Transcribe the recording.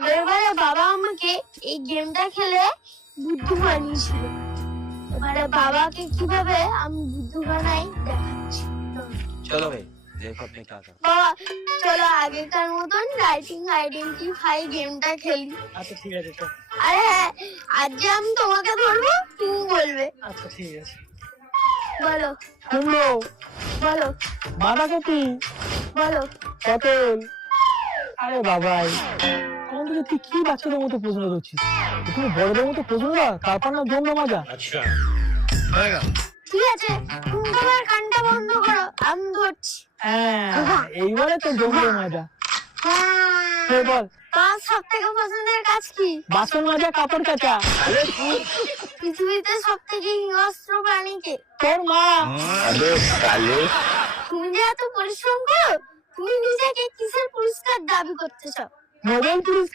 আগেরবারে বাবা আমাকে এই গেমটা খেলে বুদ্ধু বানিয়েছিল। এবারে বাবাকে কিভাবে আমি বুদ্ধু বানাই দেখাচ্ছি। चलो भाई देखो अपने क्या कर। বাবা চলো আগেকার মতন রাইটিং আইডেন্টিফাই গেমটা খেলি। আচ্ছা ঠিক আছে চল। আরে হ্যাঁ, আজ যে আমি তোমাকে ধরবো তুমি বলবে। আচ্ছা ঠিক আছে। বলো কুমড়ো, বলো বাঁধাকপি, বলো। পটল। আরে বাবাই, তখন থেকে তুই কি বাচ্চাদের মতো প্রশ্ন করছিস? তুমি বড়দের মতো প্রশ্ন না, তারপর না জন্য মজা। अच्छा ঠিক আছে তুমি তোমার কানটা বন্ধ করো, আমি ধরছি। হ্যাঁ, এইবারে তো জন্য মজা। তুই বল, তোমার সব থেকে পছন্দের কাজ কি? বাসন মাজা, কাপড় কাচা। পৃথিবীতে সব থেকে হিংস্র প্রাণী কে? তোর মা। अबे साले তুমি যে এত পরিশ্রম করো, তুমি নিজেকে কিসের পুরস্কার দাবি করতেছ? নোবেল পুরস্কার।